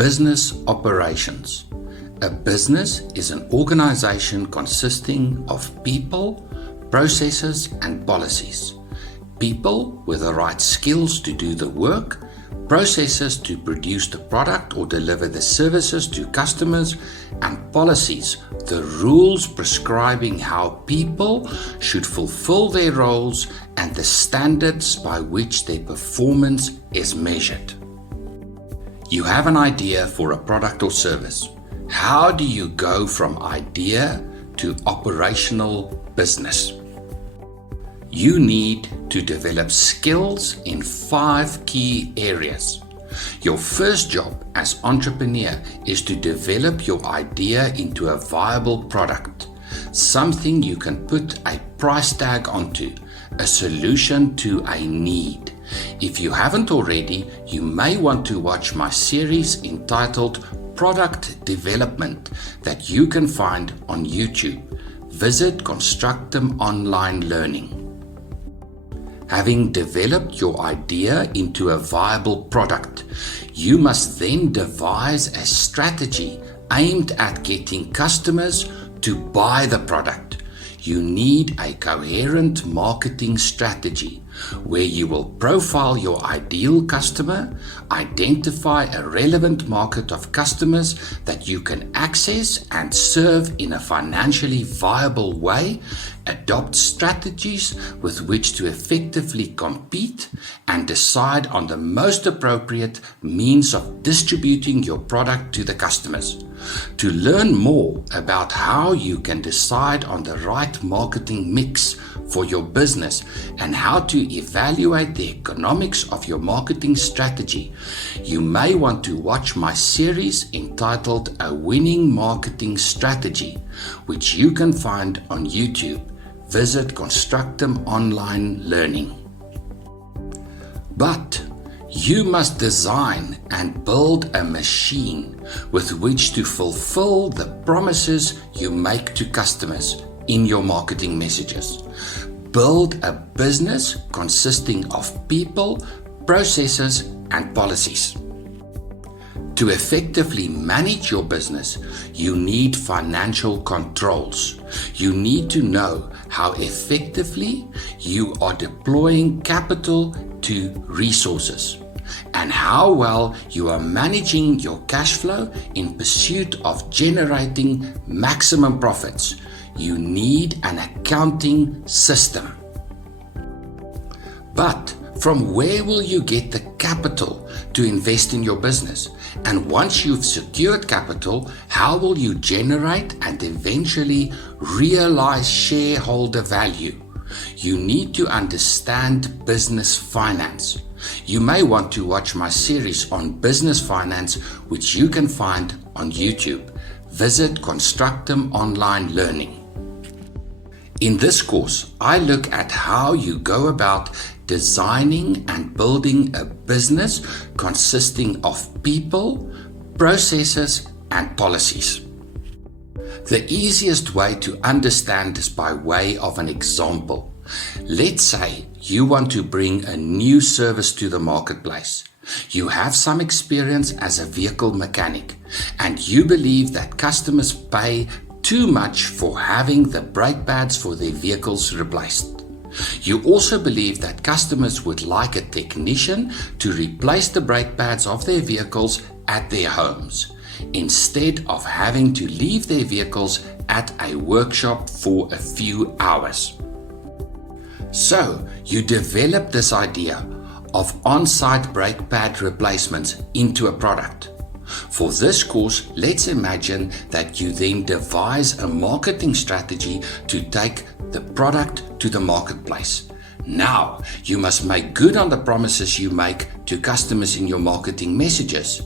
Business operations. A business is an organization consisting of people, processes, and policies. People with the right skills to do the work, processes to produce the product or deliver the services to customers, and policies, the rules prescribing how people should fulfill their roles and the standards by which their performance is measured. You have an idea for a product or service. How do you go from idea to operational business? You need to develop skills in 5 key areas. Your first job as entrepreneur is to develop your idea into a viable product, something you can put a price tag onto, a solution to a need. If you haven't already, you may want to watch my series entitled Product Development that you can find on YouTube. Visit Constructum Online Learning. Having developed your idea into a viable product, you must then devise a strategy aimed at getting customers to buy the product. You need a coherent marketing strategy where you will profile your ideal customer, identify a relevant market of customers that you can access and serve in a financially viable way, adopt strategies with which to effectively compete, and decide on the most appropriate means of distributing your product to the customers. To learn more about how you can decide on the right marketing mix for your business and how to evaluate the economics of your marketing strategy, you may want to watch my series entitled A Winning Marketing Strategy, which you can find on YouTube. Visit Constructum Online Learning. But you must design and build a machine with which to fulfill the promises you make to customers in your marketing messages. Build a business consisting of people, processes, and policies. To effectively manage your business, you need financial controls. You need to know how effectively you are deploying capital to resources and how well you are managing your cash flow in pursuit of generating maximum profits. You need an accounting system. But from where will you get the capital to invest in your business? And once you've secured capital, how will you generate and eventually realize shareholder value? You need to understand business finance. You may want to watch my series on business finance, which you can find on YouTube. Visit Constructum Online Learning. In this course, I look at how you go about designing and building a business consisting of people, processes, and policies. The easiest way to understand this by way of an example. Let's say you want to bring a new service to the marketplace. You have some experience as a vehicle mechanic, and you believe that customers pay too much for having the brake pads for their vehicles replaced. You also believe that customers would like a technician to replace the brake pads of their vehicles at their homes, instead of having to leave their vehicles at a workshop for a few hours. So, you develop this idea of on-site brake pad replacements into a product. For this course, let's imagine that you then devise a marketing strategy to take the product to the marketplace. Now, you must make good on the promises you make to customers in your marketing messages.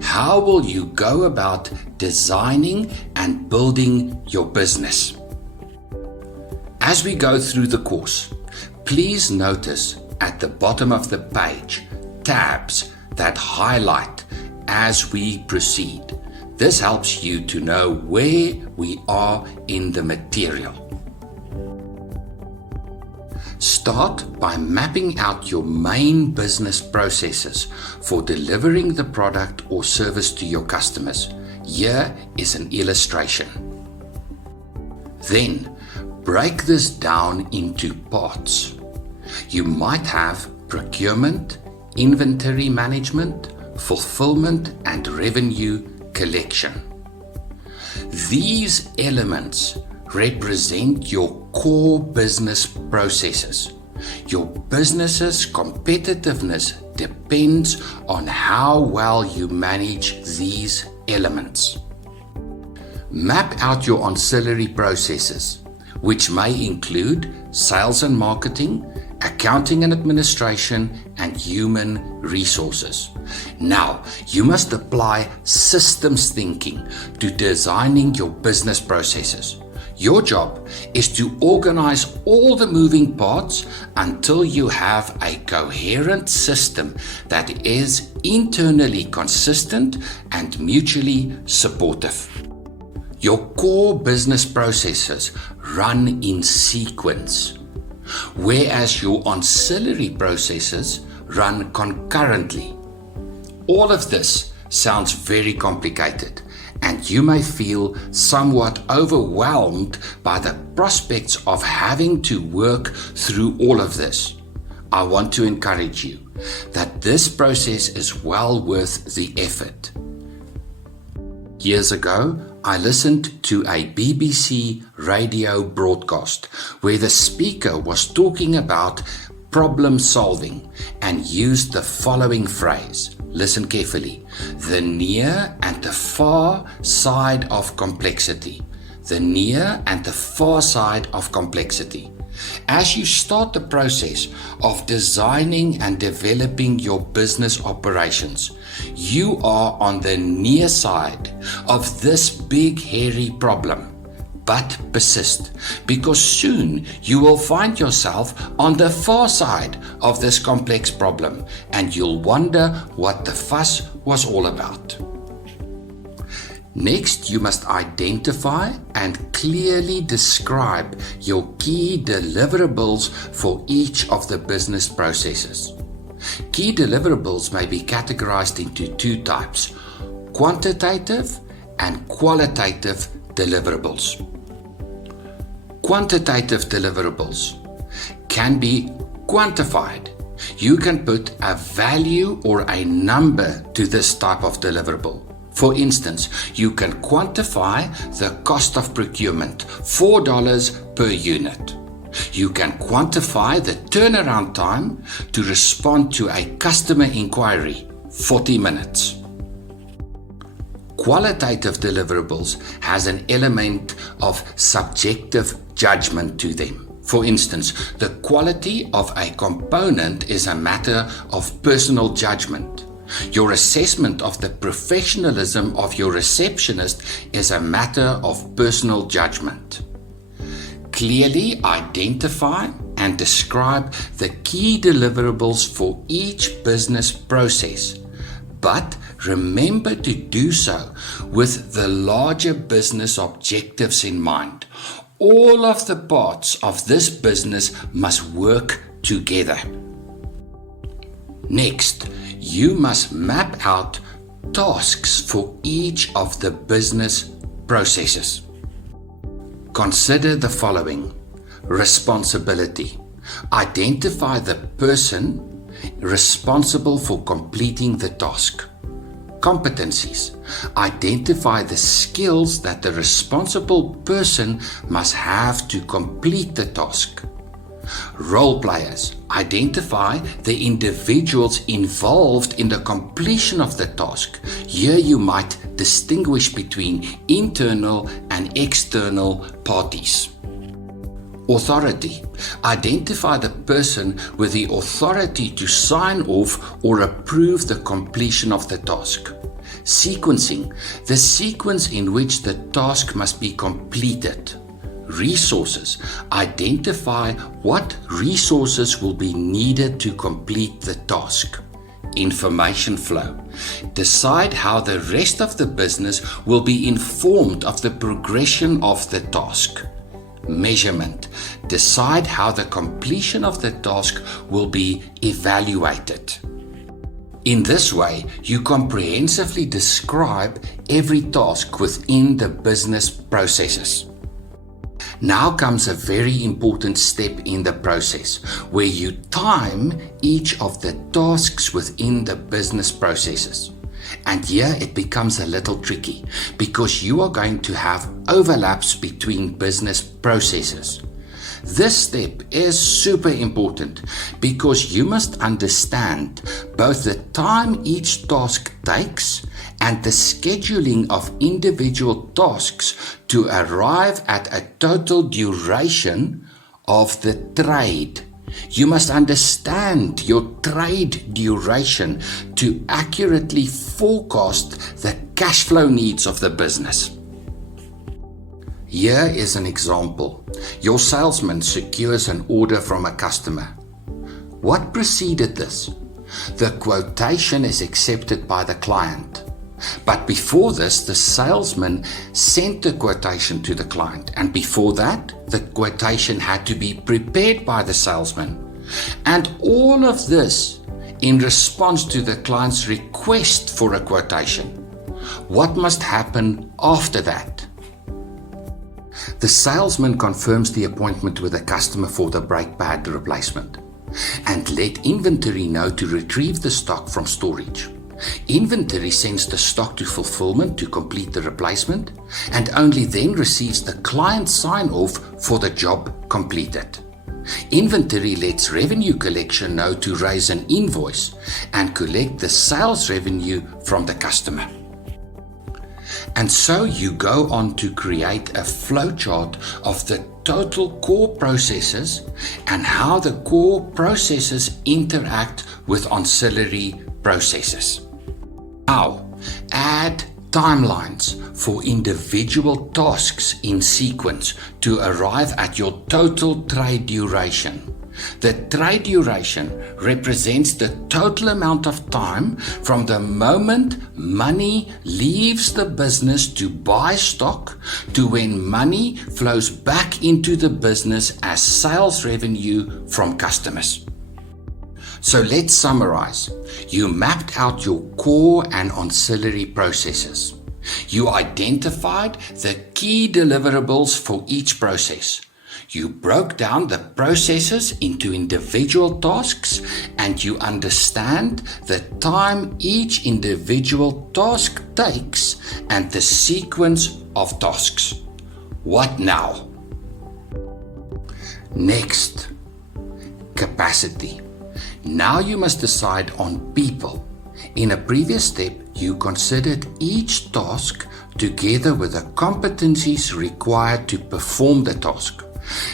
How will you go about designing and building your business? As we go through the course, please notice at the bottom of the page tabs that highlight as we proceed. This helps you to know where we are in the material. Start by mapping out your main business processes for delivering the product or service to your customers. Here is an illustration. Then, break this down into parts. You might have procurement, inventory management, fulfillment, and revenue collection. These elements represent your core business processes. Your business's competitiveness depends on how well you manage these elements. Map out your ancillary processes, which may include sales and marketing, accounting and administration, and human resources. Now, you must apply systems thinking to designing your business processes. Your job is to organize all the moving parts until you have a coherent system that is internally consistent and mutually supportive. Your core business processes run in sequence, whereas your ancillary processes run concurrently. All of this sounds very complicated, and you may feel somewhat overwhelmed by the prospects of having to work through all of this. I want to encourage you that this process is well worth the effort. Years ago, I listened to a BBC radio broadcast where the speaker was talking about problem solving and used the following phrase. Listen carefully. The near and the far side of complexity. The near and the far side of complexity. As you start the process of designing and developing your business operations, you are on the near side of this big hairy problem. But persist, because soon you will find yourself on the far side of this complex problem, and you'll wonder what the fuss was all about. Next, you must identify and clearly describe your key deliverables for each of the business processes. Key deliverables may be categorized into two types: quantitative and qualitative deliverables. Quantitative deliverables can be quantified. You can put a value or a number to this type of deliverable. For instance, you can quantify the cost of procurement, $4 per unit. You can quantify the turnaround time to respond to a customer inquiry, 40 minutes. Qualitative deliverables has an element of subjective judgment to them. For instance, the quality of a component is a matter of personal judgment. Your assessment of the professionalism of your receptionist is a matter of personal judgment. Clearly identify and describe the key deliverables for each business process, but remember to do so with the larger business objectives in mind. All of the parts of this business must work together. Next, you must map out tasks for each of the business processes. Consider the following: responsibility. Identify the person responsible for completing the task. Competencies. Identify the skills that the responsible person must have to complete the task. Role players. Identify the individuals involved in the completion of the task. Here you might distinguish between internal and external parties. Authority. Identify the person with the authority to sign off or approve the completion of the task. Sequencing. The sequence in which the task must be completed. Resources. Identify what resources will be needed to complete the task. Information flow. Decide how the rest of the business will be informed of the progression of the task. measurement. Decide how the completion of the task will be evaluated. In this way, you comprehensively describe every task within the business processes. Now comes a very important step in the process, where you time each of the tasks within the business processes. And here it becomes a little tricky, because you are going to have overlaps between business processes. This step is super important because you must understand both the time each task takes and the scheduling of individual tasks to arrive at a total duration of the trade. You must understand your trade duration to accurately forecast the cash flow needs of the business. Here is an example. Your salesman secures an order from a customer. What preceded this? The quotation is accepted by the client. But before this, the salesman sent the quotation to the client. And before that, the quotation had to be prepared by the salesman. And all of this in response to the client's request for a quotation. What must happen after that? The salesman confirms the appointment with the customer for the brake pad replacement and let inventory know to retrieve the stock from storage. Inventory sends the stock to fulfillment to complete the replacement and only then receives the client's sign-off for the job completed. Inventory lets revenue collection know to raise an invoice and collect the sales revenue from the customer. And so you go on to create a flowchart of the total core processes and how the core processes interact with ancillary processes. Now, add timelines for individual tasks in sequence to arrive at your total trade duration. The trade duration represents the total amount of time from the moment money leaves the business to buy stock to when money flows back into the business as sales revenue from customers. So let's summarize. You mapped out your core and ancillary processes. You identified the key deliverables for each process. You broke down the processes into individual tasks and you understand the time each individual task takes and the sequence of tasks. What now? Next, capacity. Now you must decide on people. In a previous step, you considered each task together with the competencies required to perform the task.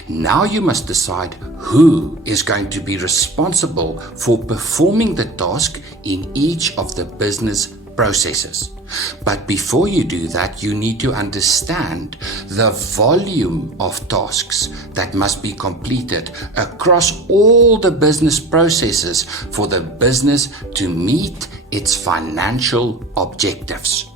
Now you must decide who is going to be responsible for performing the task in each of the business processes. But before you do that, you need to understand the volume of tasks that must be completed across all the business processes for the business to meet its financial objectives.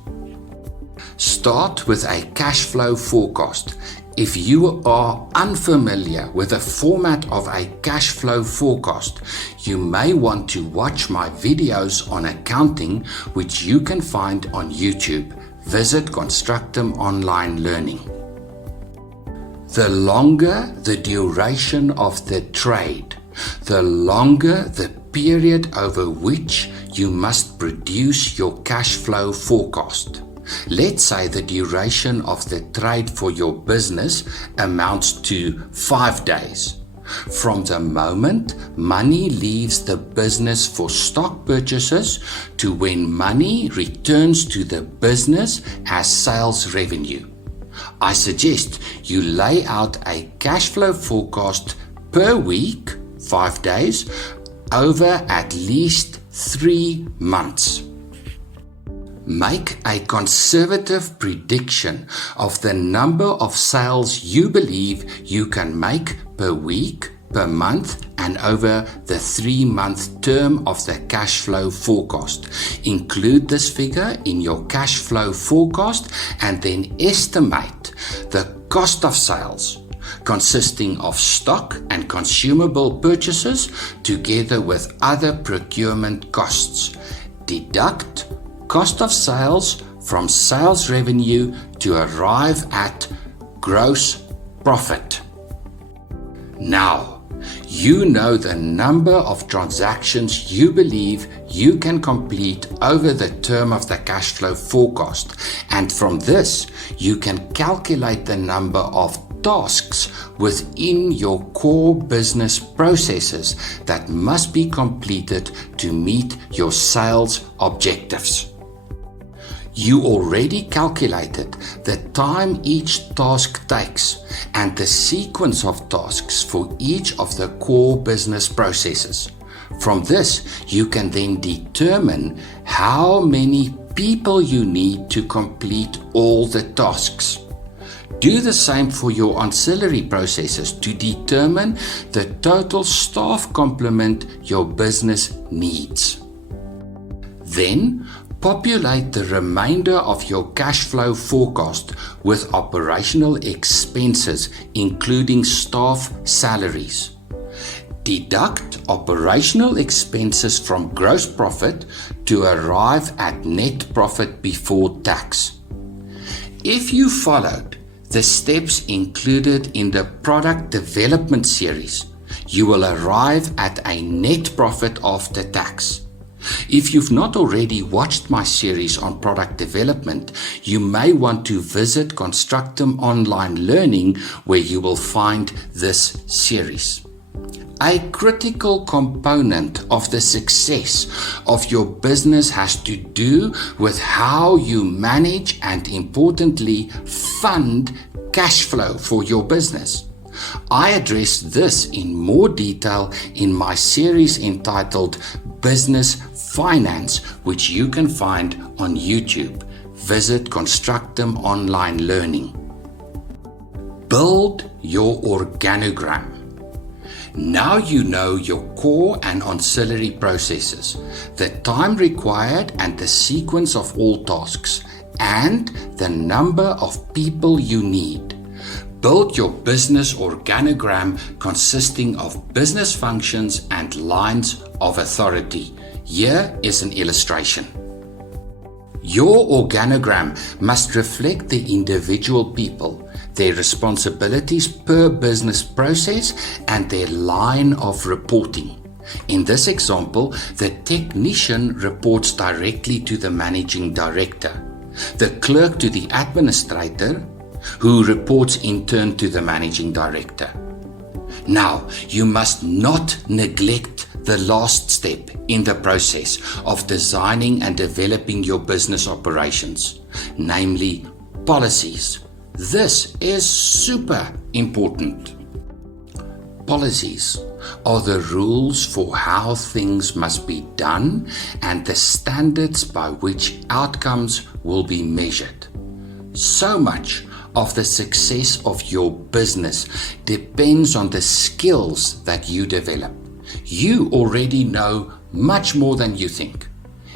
Start with a cash flow forecast. If you are unfamiliar with the format of a cash flow forecast, you may want to watch my videos on accounting, which you can find on YouTube. Visit Constructum Online Learning. The longer the duration of the trade, the longer the period over which you must produce your cash flow forecast. Let's say the duration of the trade for your business amounts to 5 days. From the moment money leaves the business for stock purchases to when money returns to the business as sales revenue. I suggest you lay out a cash flow forecast per week, 5 days, over at least 3 months. Make a conservative prediction of the number of sales you believe you can make per week, per month, and over the 3-month term of the cash flow forecast. Include this figure in your cash flow forecast and then estimate the cost of sales, consisting of stock and consumable purchases together with other procurement costs. Deduct cost of sales from sales revenue to arrive at gross profit. Now, you know the number of transactions you believe you can complete over the term of the cash flow forecast, and from this, you can calculate the number of tasks within your core business processes that must be completed to meet your sales objectives. You already calculated the time each task takes and the sequence of tasks for each of the core business processes. From this, you can then determine how many people you need to complete all the tasks. Do the same for your ancillary processes to determine the total staff complement your business needs. Then, populate the remainder of your cash flow forecast with operational expenses, including staff salaries. Deduct operational expenses from gross profit to arrive at net profit before tax. If you followed the steps included in the product development series, you will arrive at a net profit after tax. If you've not already watched my series on product development, you may want to visit Constructum Online Learning, where you will find this series. A critical component of the success of your business has to do with how you manage and, importantly, fund cash flow for your business. I address this in more detail in my series entitled Business Finance, which you can find on YouTube. Visit Constructum Online Learning. Build your organogram. Now you know your core and ancillary processes, the time required and the sequence of all tasks, and the number of people you need. Build your business organogram consisting of business functions and lines of authority. Here is an illustration. Your organogram must reflect the individual people, their responsibilities per business process, and their line of reporting. In this example, the technician reports directly to the managing director, the clerk to the administrator, who reports in turn to the managing director. Now, you must not neglect the last step in the process of designing and developing your business operations, namely policies. This is super important. Policies are the rules for how things must be done and the standards by which outcomes will be measured. So much of the success of your business depends on the skills that you develop. You already know much more than you think.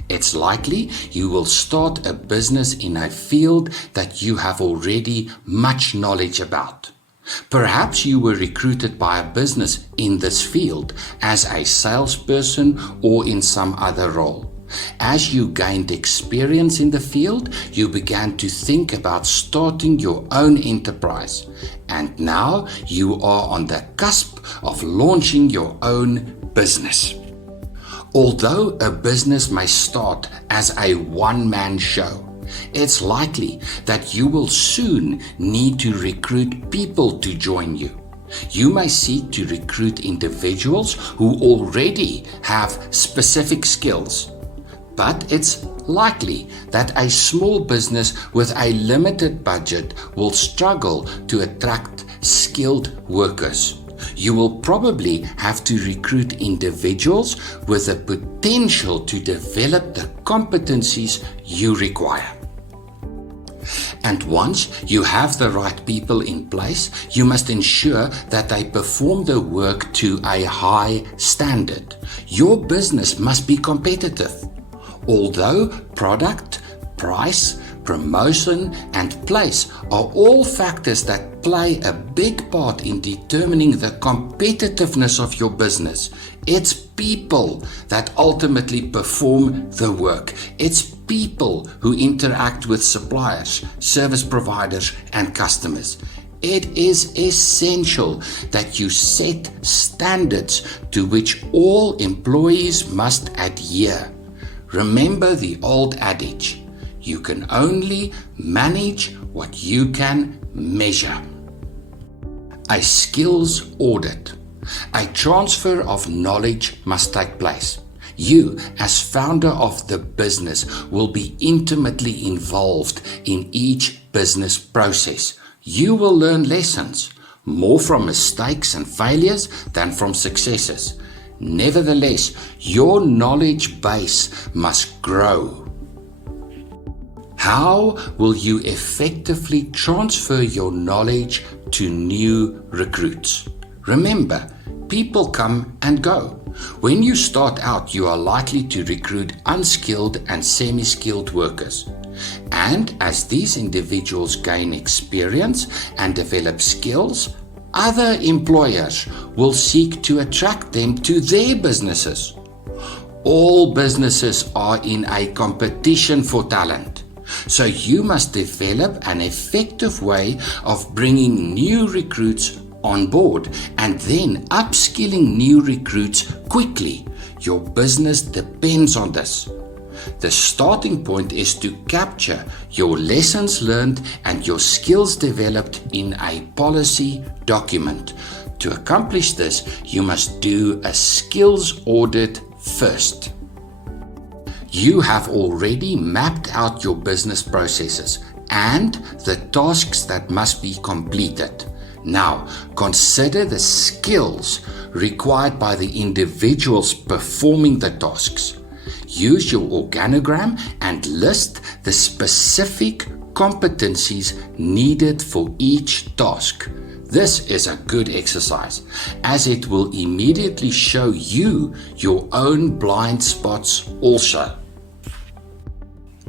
It's likely you will start a business in a field that you have already much knowledge about. Perhaps you were recruited by a business in this field as a salesperson or in some other role. As you gained experience in the field, you began to think about starting your own enterprise, and now you are on the cusp of launching your own business. Although a business may start as a one-man show, it's likely that you will soon need to recruit people to join you. You may seek to recruit individuals who already have specific skills. But it's likely that a small business with a limited budget will struggle to attract skilled workers. You will probably have to recruit individuals with the potential to develop the competencies you require. And once you have the right people in place, you must ensure that they perform the work to a high standard. Your business must be competitive. Although product, price, promotion, and place are all factors that play a big part in determining the competitiveness of your business. It's people that ultimately perform the work. It's people who interact with suppliers, service providers, and customers. It is essential that you set standards to which all employees must adhere. Remember the old adage, you can only manage what you can measure. A skills audit. A transfer of knowledge must take place. You, as founder of the business, will be intimately involved in each business process. You will learn lessons, more from mistakes and failures than from successes. Nevertheless, your knowledge base must grow. How will you effectively transfer your knowledge to new recruits? Remember, people come and go. When you start out, you are likely to recruit unskilled and semi-skilled workers. And as these individuals gain experience and develop skills, other employers will seek to attract them to their businesses. All businesses are in a competition for talent. So you must develop an effective way of bringing new recruits on board and then upskilling new recruits quickly. Your business depends on this. The starting point is to capture your lessons learned and your skills developed in a policy document. To accomplish this, you must do a skills audit first. You have already mapped out your business processes and the tasks that must be completed. Now, consider the skills required by the individuals performing the tasks. Use your organogram and list the specific competencies needed for each task. This is a good exercise, as it will immediately show you your own blind spots also.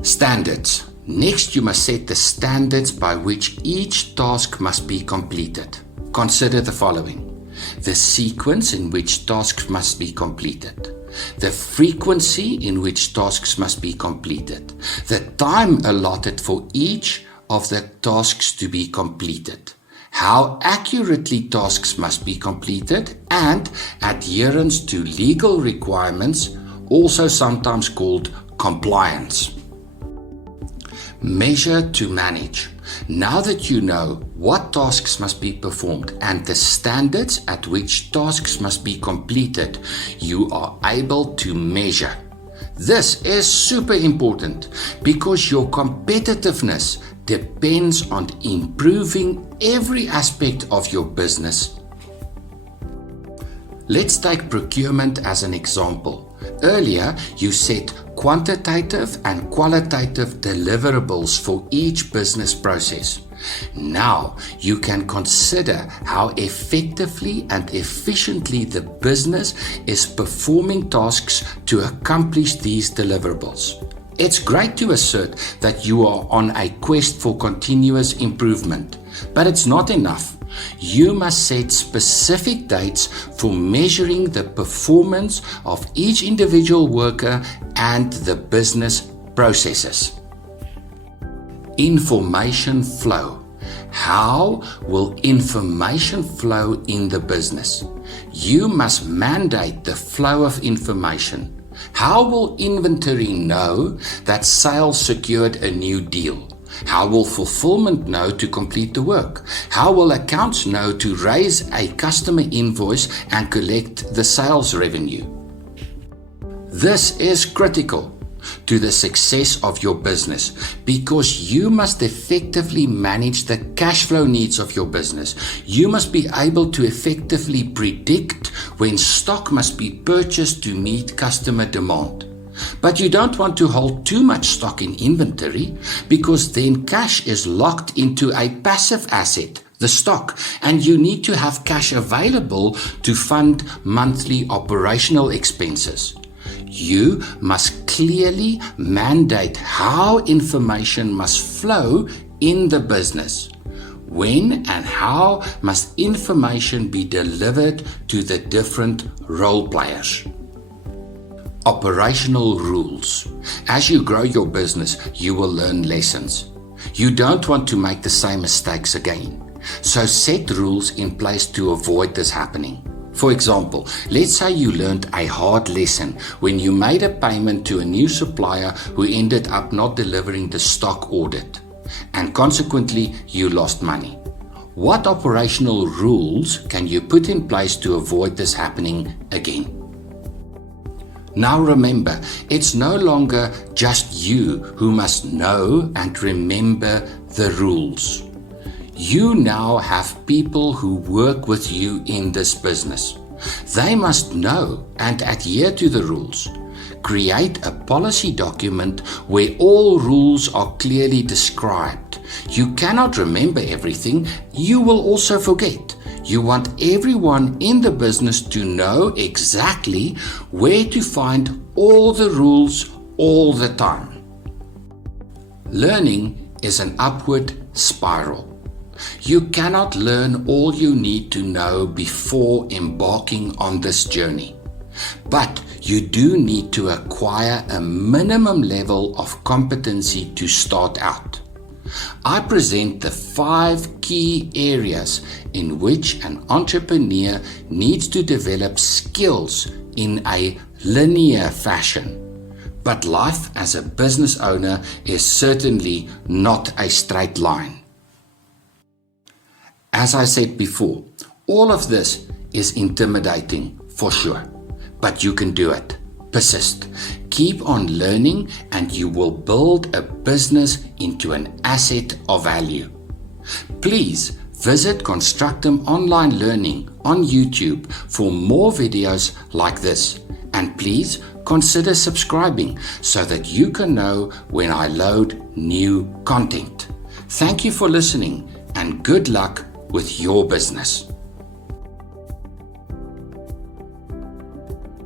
Standards. Next, you must set the standards by which each task must be completed. Consider the following: the sequence in which tasks must be completed, the frequency in which tasks must be completed, the time allotted for each of the tasks to be completed, how accurately tasks must be completed, and adherence to legal requirements, also sometimes called compliance. Measure to manage. Now that you know what tasks must be performed and the standards at which tasks must be completed, you are able to measure. This is super important because your competitiveness depends on improving every aspect of your business. Let's take procurement as an example. Earlier, you set quantitative and qualitative deliverables for each business process. Now, you can consider how effectively and efficiently the business is performing tasks to accomplish these deliverables. It's great to assert that you are on a quest for continuous improvement, but it's not enough. You must set specific dates for measuring the performance of each individual worker and the business processes. Information flow. How will information flow in the business? You must mandate the flow of information. How will inventory know that sales secured a new deal? How will fulfillment know to complete the work? How will accounts know to raise a customer invoice and collect the sales revenue? This is critical to the success of your business because you must effectively manage the cash flow needs of your business. You must be able to effectively predict when stock must be purchased to meet customer demand. But you don't want to hold too much stock in inventory because then cash is locked into a passive asset, the stock, and you need to have cash available to fund monthly operational expenses. You must clearly mandate how information must flow in the business. When and how must information be delivered to the different role players? Operational rules. As you grow your business, you will learn lessons. You don't want to make the same mistakes again. So set rules in place to avoid this happening. For example, let's say you learned a hard lesson when you made a payment to a new supplier who ended up not delivering the stock ordered, and consequently you lost money. What operational rules can you put in place to avoid this happening again? Now remember, it's no longer just you who must know and remember the rules. You now have people who work with you in this business. They must know and adhere to the rules. Create a policy document where all rules are clearly described. You cannot remember everything. You will also forget. You want everyone in the business to know exactly where to find all the rules all the time. Learning is an upward spiral. You cannot learn all you need to know before embarking on this journey, but you do need to acquire a minimum level of competency to start out. I present the 5 key areas in which an entrepreneur needs to develop skills in a linear fashion. But life as a business owner is certainly not a straight line. As I said before, all of this is intimidating for sure, but you can do it. Persist. Keep on learning and you will build a business into an asset of value. Please visit Constructum Online Learning on YouTube for more videos like this. And please consider subscribing so that you can know when I load new content. Thank you for listening and good luck with your business.